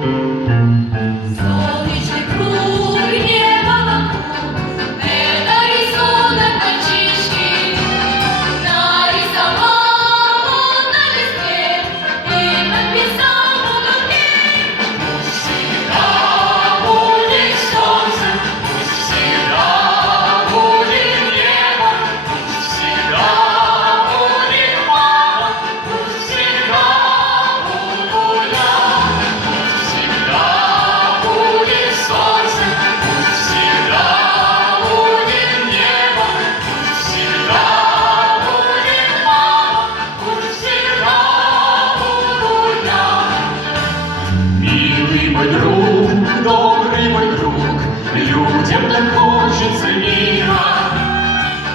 Солнечный круг, небо вокруг, это рисунок мальчишки. Нарисовал он на листе и подписал в уголке. Пусть всегда будет солнце, пусть всегда будет небо, пусть всегда будет мама, пусть всегда буду я. Пусть всегда будет солнце, пусть всегда будет небо, пусть всегда будет мама, пусть всегда буду я. Милый мой друг, добрый мой друг, людям так хочется мира.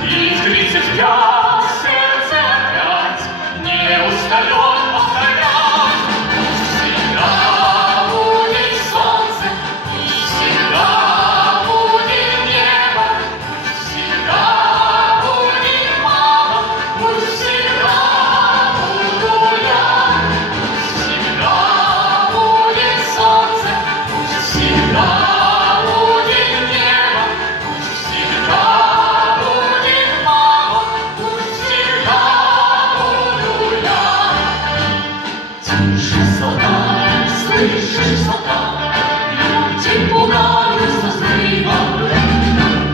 И в 35 сердце опять не устает повторять. Пусть всегда будет солнце, пусть всегда будет небо, пусть всегда будет мама, пусть всегда буду я. Пусть всегда будет солнце, пусть всегда будет небо, пусть всегда будет мама, пусть всегда буду я. Тише, солдат, слышишь, солдат, люди пугаются взрывом.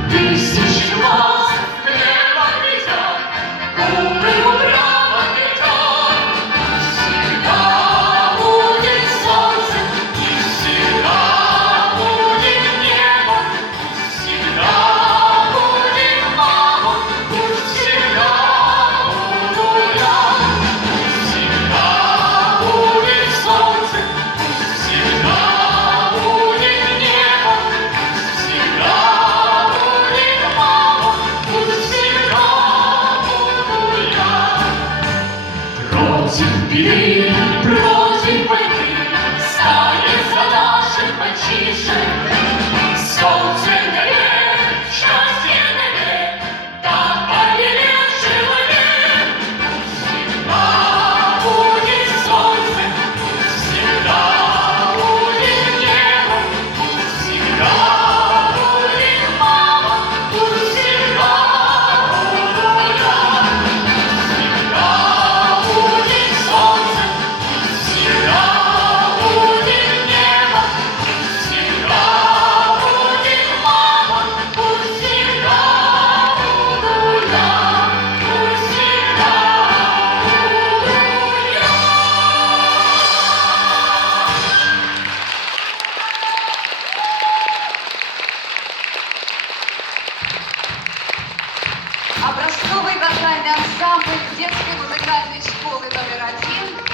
Тысячи глаз хлеба летят, губы упрямо кричат. Пусть всегда будет солнце, пусть всегда будет небо, пусть всегда будет мама, пусть всегда буду я. Пусть всегда будет солнце, пусть всегда будет небо, пусть всегда будет мама, пусть всегда буду я. Против беды, против войны станет за наших мальчишек. Солнце навек, счастье навек, так повелел человек. Пусть всегда будет солнце, пусть всегда будет небо, пусть всегда будет мама, пусть всегда буду я. Всегда будет солнце, пусть всегда будет небо, пусть всегда будет мама, пусть всегда буду я, пусть всегда буду я. Образцовый вокальный ансамбль детской музыкальной школы номер 1